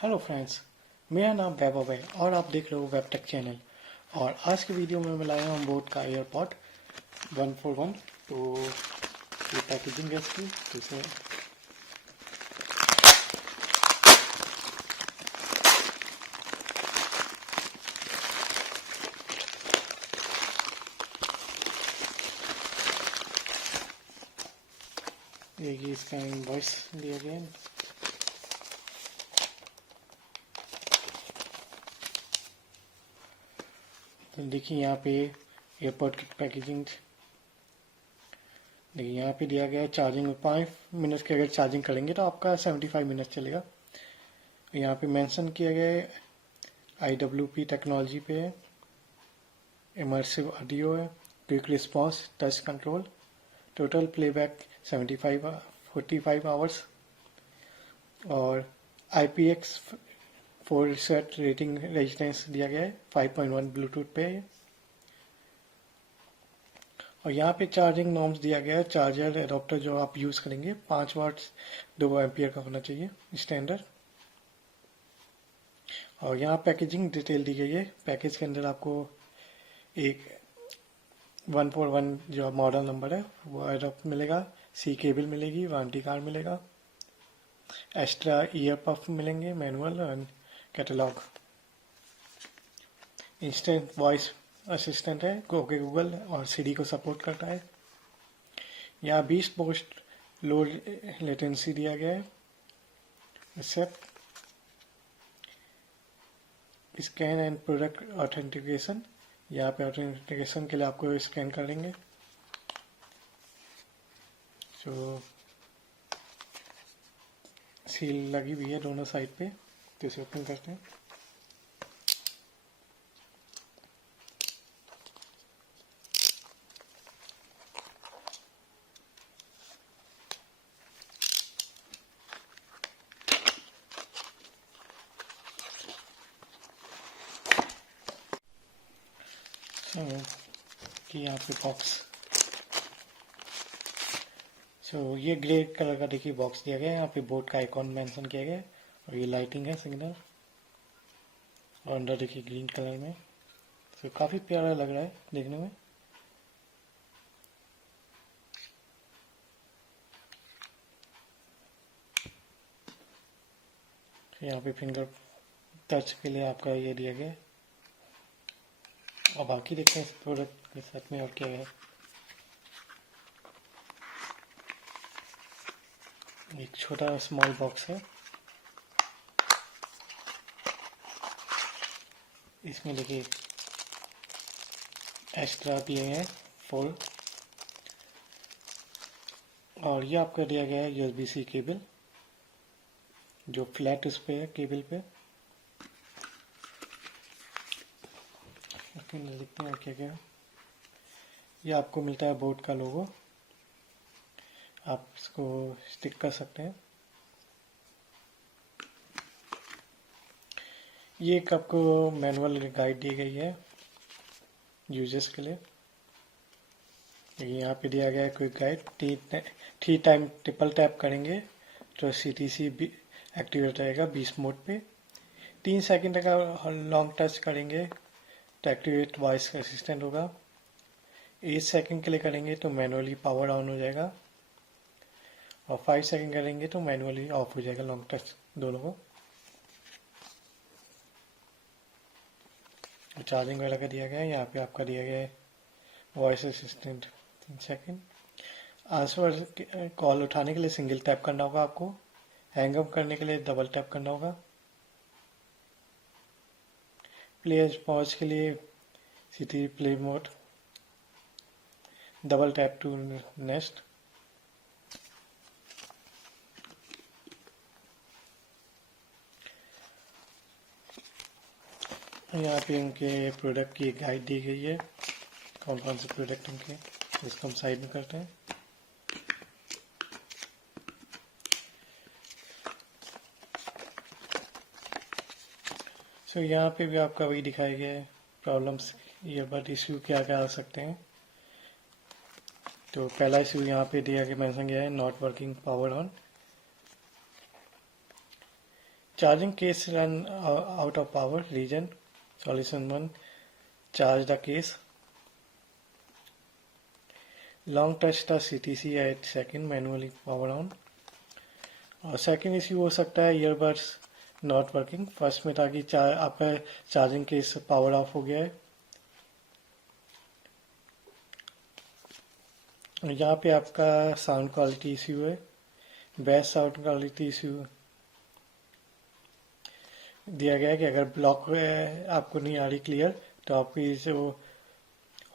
Hello friends, मेरा नाम वैभव है और आप देख रहे हो वेब टेक चैनल। और आज की वीडियो में मैं लाया हूँ बोट का एयरपॉड 141। तो ये पैकेजिंग है इसकी। तो इसे ये इसका इनवॉइस दिया गया है। तो देखिए यहाँ पे एयरपॉड की पैकेजिंग, देखिए यहाँ पे दिया गया है चार्जिंग में 5 मिनट की अगर चार्जिंग करेंगे तो आपका 75 मिनट चलेगा। यहाँ पे मेंशन किया गया है IWP टेक्नोलॉजी पे है, इमर्सिव ऑडियो है, quick response, touch control, total playback 45 hours और IPX4 सेट रेटिंग रेजिस्टेंस दिया गया है 5.1 ब्लूटूथ पे। और यहाँ पे चार्जिंग नॉर्म्स दिया गया है। चार्जर एडोप्टर जो आप यूज़ करेंगे 5 वाट्स 2 एम्पियर का होना चाहिए स्टैंडर्ड। और यहाँ पैकेजिंग डिटेल दी गई है। पैकेज के अंदर आपको एक 141 जो मॉडल नंबर है वो एडोप्ट मिलेगा, सी केबल मिलेगी, वारंटी कार्ड मिलेगा, एक्स्ट्रा ईयर पफ मिलेंगे, मैनुअल और कैटलॉग। इंस्टेंट वॉइस असिस्टेंट है, ओके गूगल और सीडी को सपोर्ट करता है। यहाँ 20 पोस्ट लो लेटेंसी दिया गया है। Accept scan and product authentication, यहाँ पे ऑथेंटिकेशन के लिए आपको स्कैन करेंगे। जो सील लगी हुई है दोनों साइड पे, तो इसे ओपन करते हैं। कि यहाँ पे बॉक्स, ये ग्रे कलर का देखिए बॉक्स दिया गया है। यहाँ पे बोट का आइकॉन मेंशन किया गया है और ये लाइटिंग है सिग्नल, और अंदर देखिए ग्रीन कलर में। काफ़ी प्यारा लग रहा है देखने में। यहाँ पे फिंगर टच के लिए आपका ये दिया गया है। और बाकी देखते हैं इस प्रोडक्ट के साथ में और क्या है। एक छोटा स्मॉल बॉक्स है, इसमें देखिए एक्स्ट्रा दिए हैं 4, और ये आपका दिया गया है USB-C केबल जो फ्लैट उस पे है केबल पे। देखते हैं क्या क्या। ये आपको मिलता है बोट का लोगो, आप इसको स्टिक कर सकते हैं। ये एक आपको मैनुअल गाइड दी गई है यूजर्स के लिए। यहाँ पे दिया गया है quick guide. 3 time triple tap करेंगे तो CTC एक्टिवेट रहेगा 20 मोड पे। 3 सेकंड का लॉन्ग टच करेंगे तो एक्टिवेट वॉइस असिस्टेंट होगा। 8 सेकंड के लिए करेंगे तो मैनुअली पावर ऑन हो जाएगा, और 5 सेकंड करेंगे तो मैनुअली ऑफ हो जाएगा लॉन्ग टच दोनों को। चार्जिंग वगैरह का दिया गया है। यहाँ पे आपका दिया गया है voice assistant 3 second. Answer call उठाने के लिए सिंगल टैप करना होगा आपको, हैंग अप करने के लिए डबल टैप करना होगा, प्ले पॉज के लिए city play mode, double tap to next. यहाँ पे इनके प्रोडक्ट की गाइड दी गई है, कौन कौन से प्रोडक्ट इनके, इसको हम साइड में करते हैं। यहाँ पे भी आपका वही दिखाया गया है प्रॉब्लम्स, ईयरबड इश्यू क्या क्या आ सकते हैं। तो पहला इश्यू यहाँ पे दिया गया, मेंशन गया है not working power on. Charging case run out of power. Region. Solution 1. Charge the case. Long touch the CTC at second. Manually power on. और सेकेंड इश्यू हो सकता है ईयरबड्स नॉट वर्किंग. फर्स्ट में था कि आपका चार्जिंग केस पावर ऑफ हो गया है. यहाँ पे आपका साउंड क्वालिटी इश्यू है. बेस्ट साउंड क्वालिटी इश्यू दिया गया है कि अगर ब्लॉक आपको नहीं आ रही क्लियर तो आपकी जो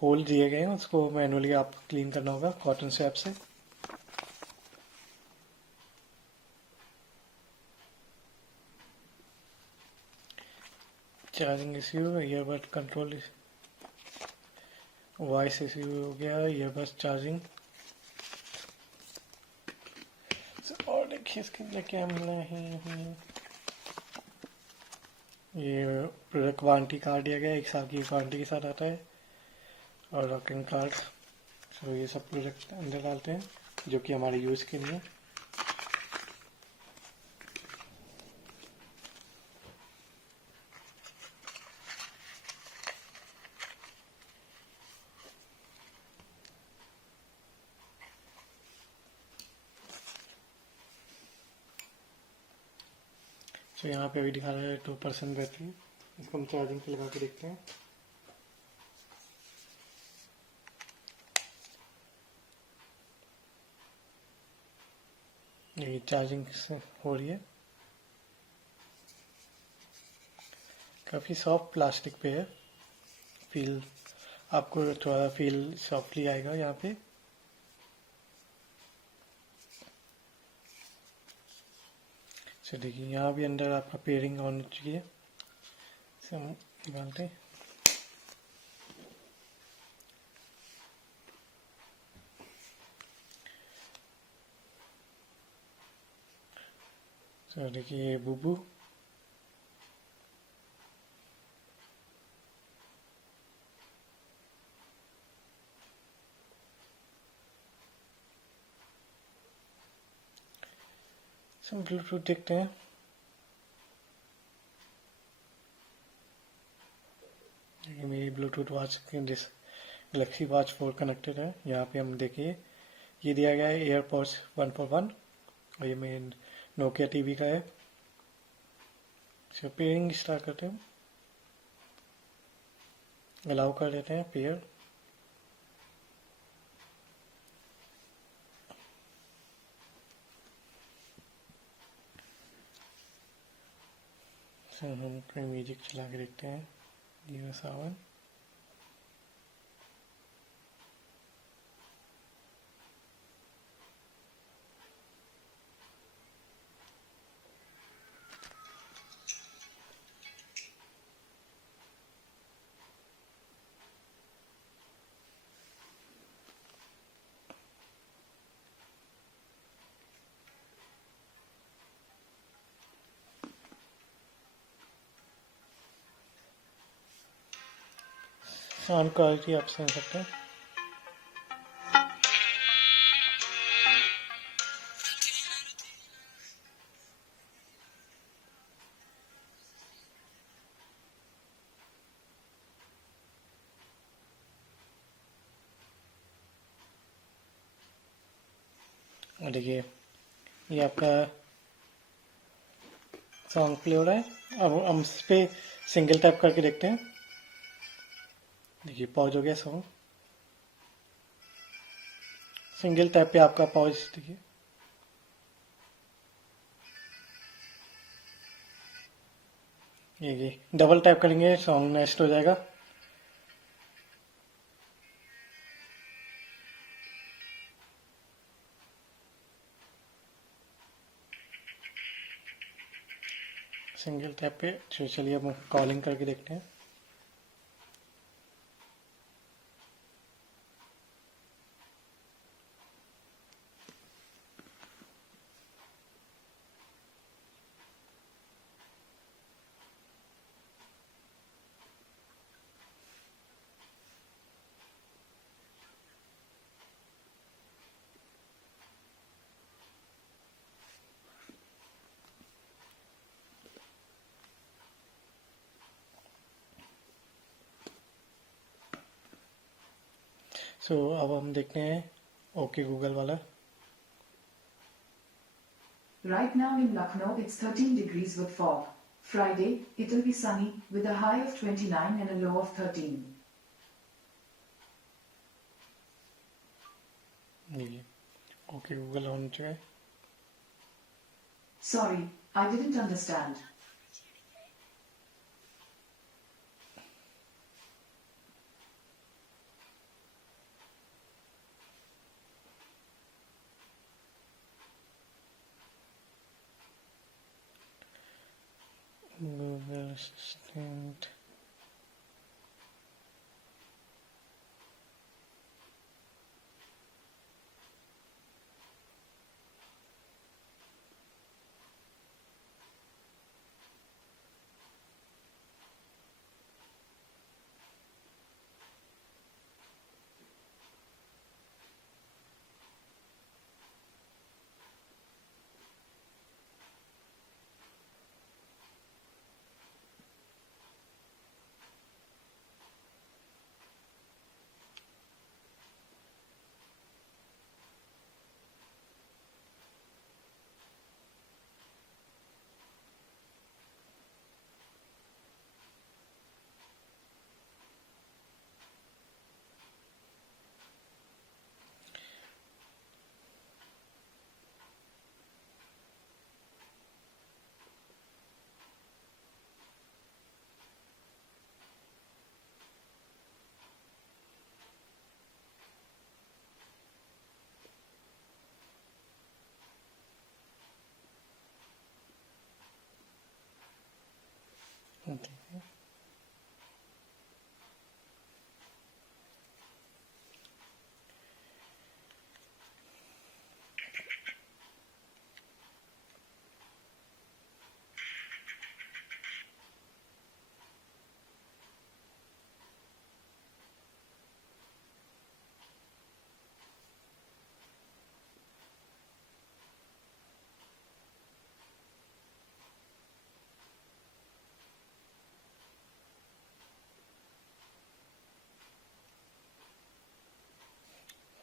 होल दिए गए हैं उसको मैनुअली आप क्लीन करना होगा कॉटन स्वैप से. Charging issue, earbud control, voice issue हो गया, ईयरबड चार्जिंग. और देखिए इसके लिए क्या मिला है. ये प्रोडक्ट वारंटी कार्ड दिया गया है, 1 साल की वारंटी के साथ आता है. और रॉकिंग कार्ड. तो ये सब प्रोडक्ट अंदर डालते हैं जो कि हमारे यूज़ के लिए. तो यहाँ पे अभी दिखा रहा है 2% बैटरी. इसको हम चार्जिंग पे लगा के देखते हैं. ये चार्जिंग से हो रही है. काफ़ी सॉफ्ट प्लास्टिक पे है. फील आपको थोड़ा फील सॉफ्टली आएगा यहाँ पे. तो देखिए यहाँ भी अंदर आपका पेयरिंग ऑन हो चुकी है. इसे हम निकालते हैं. तो देखिए ये बुबू. हम ब्लूटूथ देखते हैं. मेरी ब्लूटूथ वॉच जिस गैलेक्सी वॉच 4 कनेक्टेड है. यहाँ पे हम देखिए ये दिया गया है एयरपॉड्स 1 for 1. और ये मेन नोकिया टीवी का है. इसका पेयरिंग स्टार्ट करते हैं. अलाउ कर देते हैं पेयर. हम म्यूजिक चला के देखते हैं. जीरो सावन. साउंड क्वालिटी आप सुन सकते हैं. और देखिए ये आपका सॉन्ग प्ले हो रहा है. अब हम इस पे सिंगल टैप करके देखते हैं. देखिए पॉज हो गया सॉन्ग. सिंगल टैप पे आपका पॉज देखिए. ये डबल टैप करेंगे सॉन्ग नेक्स्ट हो जाएगा. सिंगल टैप पे. चलिए अब कॉलिंग करके देखते हैं. सो अब हम देखते हैं ओके गूगल वाला। Right now in Lucknow it's 13 degrees with fog. Friday, it'll be sunny with a high of 29 and a low of 13. ये ओके गूगल ऑन चुका है। Sorry, I didn't understand. Google assistant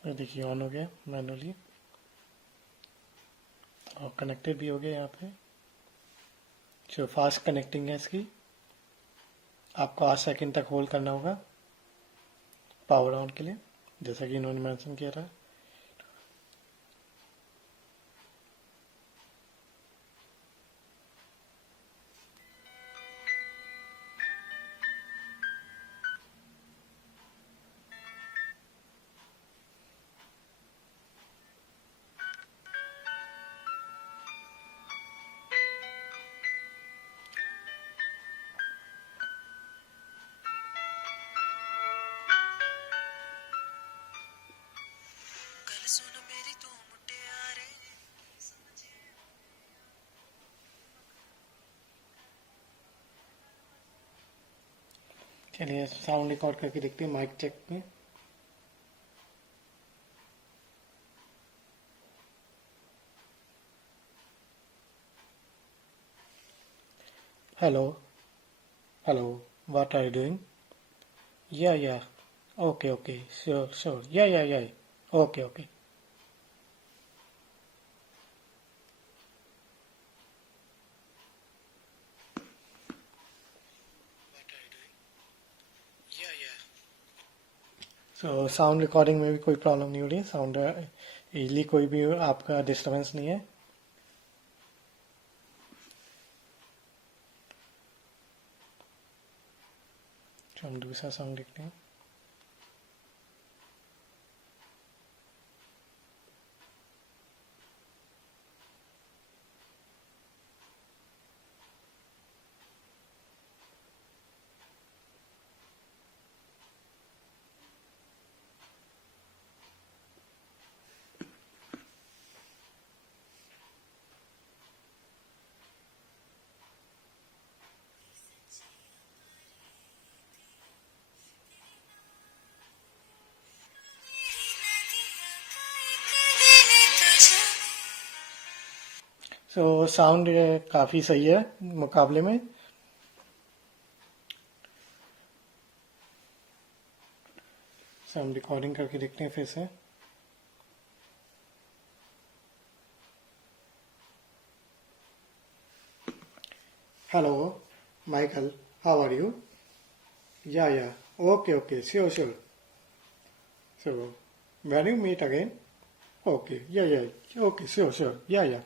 देखिए on हो गया manually और connected भी हो गया यहाँ पे। जो फास्ट कनेक्टिंग है इसकी, आपको 8 सेकंड तक होल्ड करना होगा पावर ऑन के लिए, जैसा कि इन्होंने मेंशन किया था। चलिए साउंड रिकॉर्ड करके देखते हैं माइक चेक में। Hello hello, what are you doing? Yeah okay okay, sure yeah okay okay. So sound recording में भी कोई प्रॉब्लम नहीं हो रही है, साउंड इजली कोई भी आपका डिस्टर्बेंस नहीं है। तो हम दूसरा साउंड देखते हैं। सो साउंड काफ़ी सही है मुकाबले में। हम रिकॉर्डिंग करके देखते हैं फिर से। Hello Michael, how are you? या okay okay, sure sure. So when you meet again? Okay, yeah, okay, sure, yeah.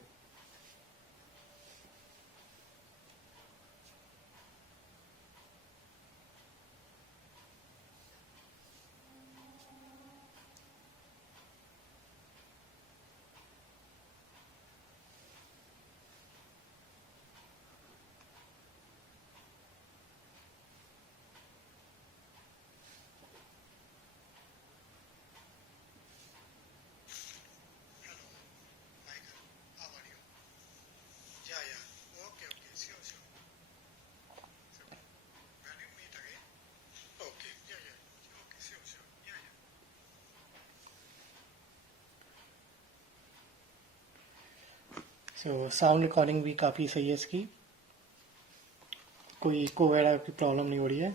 So sound recording भी काफ़ी सही है इसकी, कोई इको वगैरह की प्रॉब्लम नहीं हो रही है।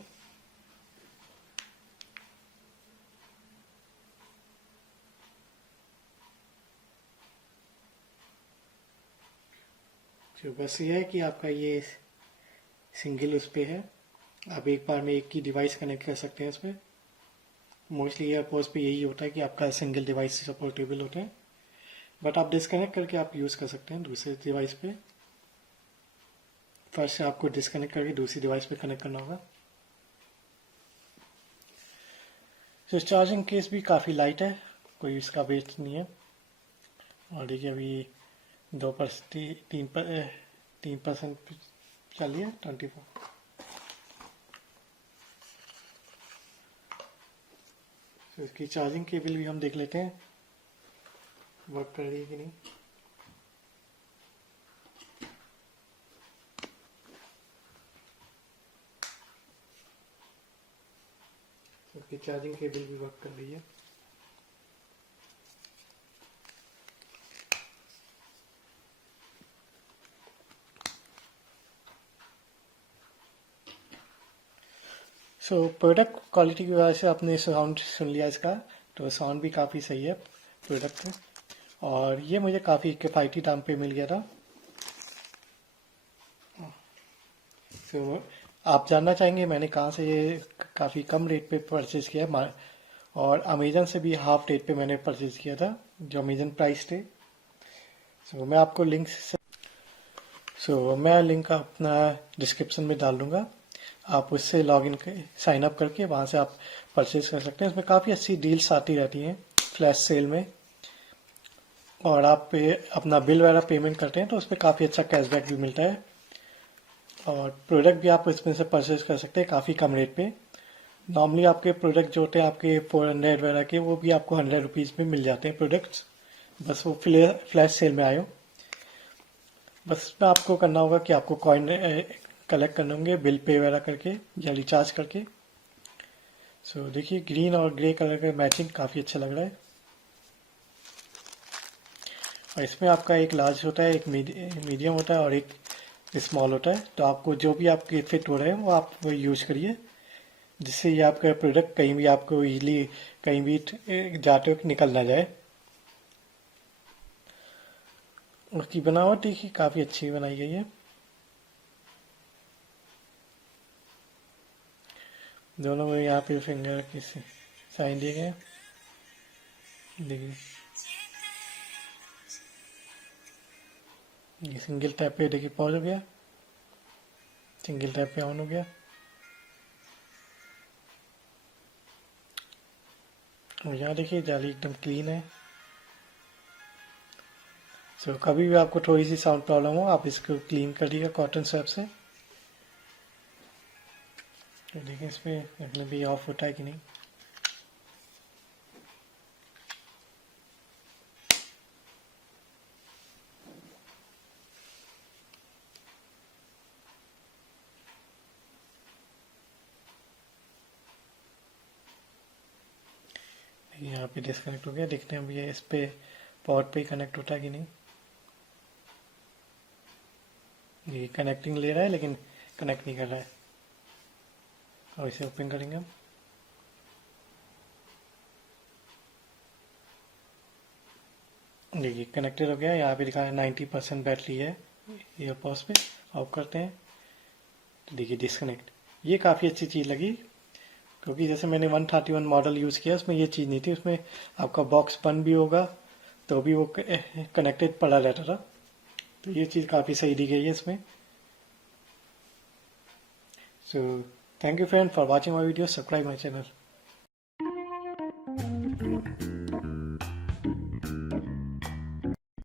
तो बस ये है कि आपका ये सिंगल उस पे है, आप एक बार में एक ही डिवाइस कनेक्ट कर सकते हैं इसमें। मोस्टली एयरपोर्ट्स पे यही होता है कि आपका सिंगल डिवाइस सपोर्टेबल होता है, बट आप डिस्कनेक्ट करके आप यूज़ कर सकते हैं दूसरे डिवाइस पे। फर्स्ट से आपको डिस्कनेक्ट करके दूसरी डिवाइस पे कनेक्ट करना होगा। तो चार्जिंग केस भी काफ़ी लाइट है, कोई इसका वेट नहीं है। और देखिए अभी 3% चलिए 24। तो इसकी चार्जिंग केबल भी हम देख लेते हैं वर्क कर रही है कि नहीं। तो इसकी चार्जिंग केबल भी वर्क कर रही है। सो प्रोडक्ट क्वालिटी की वजह से आपने साउंड सुन लिया इसका, तो साउंड भी काफ़ी सही है प्रोडक्ट में, और ये मुझे काफ़ी किफ़ायती दाम पे मिल गया था। तो आप जानना चाहेंगे मैंने कहाँ से ये काफ़ी कम रेट पे परचेज़ किया, और अमेजन से भी हाफ रेट पे मैंने परचेज़ किया था जो अमेजन प्राइस थे। मैं आपको मैं लिंक अपना डिस्क्रिप्शन में डाल दूंगा, आप उससे लॉगिन साइन अप करके वहाँ से आप परचेज कर सकते हैं। इसमें काफ़ी अच्छी डील्स आती रहती हैं फ्लैश सेल में, और आप अपना बिल वगैरह पेमेंट करते हैं तो उस पर काफ़ी अच्छा कैशबैक भी मिलता है, और प्रोडक्ट भी आप इसमें से परचेज कर सकते हैं काफ़ी कम रेट पे। नॉर्मली आपके प्रोडक्ट जो होते हैं आपके 400 वगैरह के, वो भी आपको 100 रुपीज़ में मिल जाते हैं प्रोडक्ट्स, बस वो फ्लैश सेल में आए हो। बस में आपको करना होगा कि आपको कॉइन कलेक्ट करने होंगे बिल पे वगैरह करके या रिचार्ज करके। देखिए ग्रीन और ग्रे कलर का मैचिंग काफ़ी अच्छा लग रहा है, और इसमें आपका एक लार्ज होता है, एक मीडियम होता है और एक स्मॉल होता है। तो आपको जो भी आपके फिट हो रहे हैं वो आप वो यूज करिए, जिससे ये आपका प्रोडक्ट कहीं भी आपको इजीली कहीं भी जाते वक्त निकल ना जाए। उसकी बनावट देखिए काफ़ी अच्छी बनाई गई है, दोनों में यहाँ पे फिंगर के साइन दिए गए। देखिए ये सिंगल टैप पे देखिए पॉज हो गया, सिंगल टैप पे ऑन हो गया, और यहाँ देखिए जाली एकदम क्लीन है। कभी भी आपको थोड़ी सी साउंड प्रॉब्लम हो आप इसको क्लीन करिएगा कॉटन स्वैप से। तो देखिए इसमें भी ऑफ होता है कि नहीं। यहाँ पे डिस्कनेक्ट हो गया, देखते हैं अब ये इस पे पॉट पे ही कनेक्ट होता है कि नहीं। ये कनेक्टिंग ले रहा है लेकिन कनेक्ट नहीं कर रहा है, और इसे ओपन करेंगे हम। देखिए कनेक्टेड हो गया, यहाँ पे लिखा है 90% बैटरी है ईयरपॉड्स पे। ऑफ करते हैं तो देखिए डिस्कनेक्ट। ये काफ़ी अच्छी चीज़ लगी, क्योंकि जैसे मैंने 131 मॉडल यूज़ किया उसमें ये चीज़ नहीं थी, उसमें आपका बॉक्स बंद भी होगा तो भी वो कनेक्टेड पड़ा रहता था। तो ये चीज़ काफ़ी सही दी गई है इसमें। So thank you friend for watching my video, subscribe my channel.